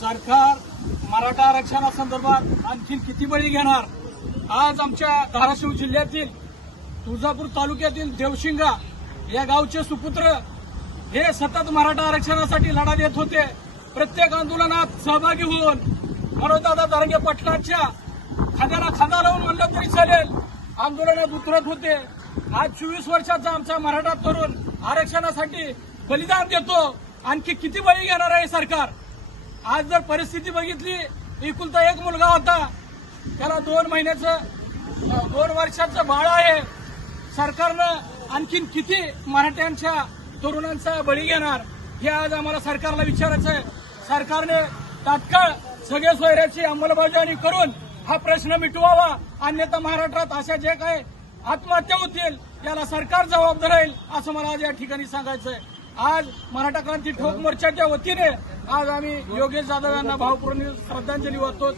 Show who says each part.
Speaker 1: सरकार मराठा आरक्षणासंदर्भात आणखी किती बळी घेणार? आज आमच्या धाराशिव जिल्ह्यातील तुळजापूर तालुक्यातील देवशिंगा या गावचे सुपुत्र हे सतत मराठा आरक्षणासाठी लढा देत होते. प्रत्येक आंदोलनात सहभागी होऊन मनोजदादा दारंगे पाटलांच्या खाद्याला खांदा लावून म्हणलं तरी चालेल. आंदोलनात उतरत होते. आज चोवीस वर्षाचा आमचा मराठा तरुण आरक्षणासाठी बलिदान देतो. आणखी किती बळी घेणार आहे सरकार? आज जर परिस्थिती बघितली एकुलता एक मुलगा होता. त्याला दोन महिन्याचं दोन वर्षाचं बाळ आहे. सरकारनं आणखीन किती मराठ्यांच्या तरुणांचा बळी घेणार हे आज आम्हाला सरकारला विचारायचं आहे. सरकारने तात्काळ सगळ्या सोयऱ्याची अंमलबजावणी करून हा प्रश्न मिटवावा. अन्यथा महाराष्ट्रात अशा जे काय आत्महत्या होतील याला सरकार जबाबदार राहील असं मला आज या ठिकाणी सांगायचं आहे. आज मराठा क्रांती ठोक मोर्चाच्या वतीने आज आम्ही योगेश जाधव यांना भावपूर्ण श्रद्धांजली वाहतो